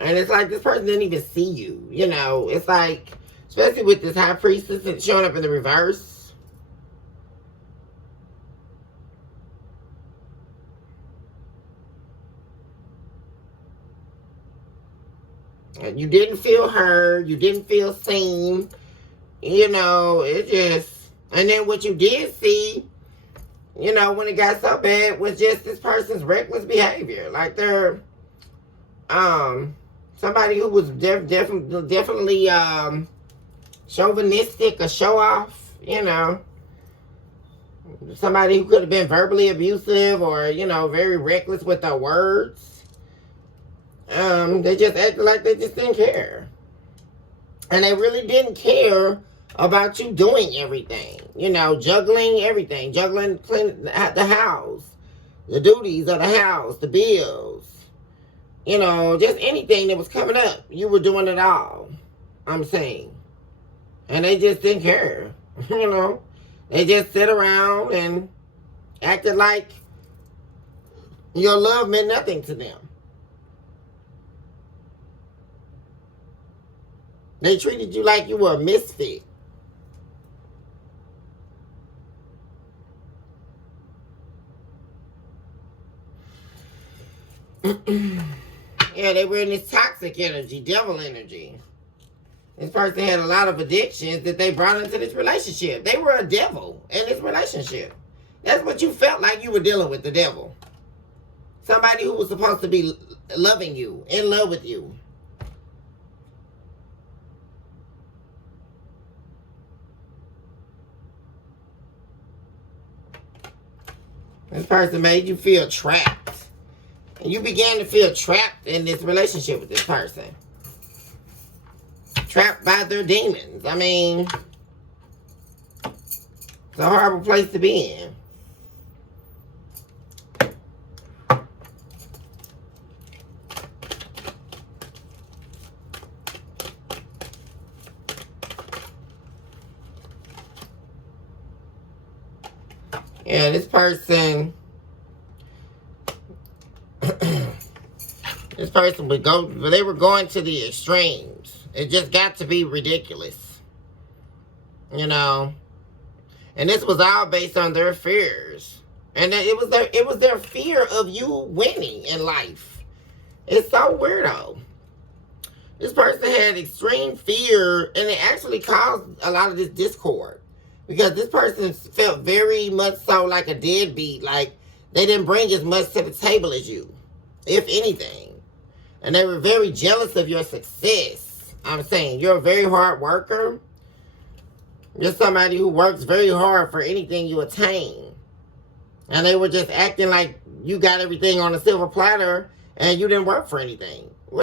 And it's like this person didn't even see you, you know. It's like Especially with this high priestess that's showing up in the reverse. You didn't feel heard. You didn't feel seen. You know, it just... And then what you did see, you know, when it got so bad, was just this person's reckless behavior. Like they're... somebody who was definitely chauvinistic or show off, you know. Somebody who could have been verbally abusive or, you know, very reckless with their words. They just acted like they just didn't care. And they really didn't care about you doing everything. You know, juggling everything. Juggling cleaning the house. The duties of the house. The bills. You know, just anything that was coming up. You were doing it all. I'm saying. And they just didn't care. You know. They just sit around and acted like your love meant nothing to them. They treated you like you were a misfit. Yeah, they were in this toxic energy, devil energy. This person had a lot of addictions that they brought into this relationship. They were a devil in this relationship. That's what you felt like you were dealing with, the devil. Somebody who was supposed to be loving you, in love with you. This person made you feel trapped. And you began to feel trapped in this relationship with this person. Trapped by their demons. I mean, it's a horrible place to be in. Yeah, this person, would go, they were going to the extremes. It just got to be ridiculous. You know? And this was all based on their fears. And it was their fear of you winning in life. It's so weirdo. This person had extreme fear, and it actually caused a lot of this discord. Because this person felt very much so like a deadbeat. Like they didn't bring as much to the table as you, if anything. And they were very jealous of your success. I'm saying you're a very hard worker. You're somebody who works very hard for anything you attain. And they were just acting like you got everything on a silver platter and you didn't work for anything.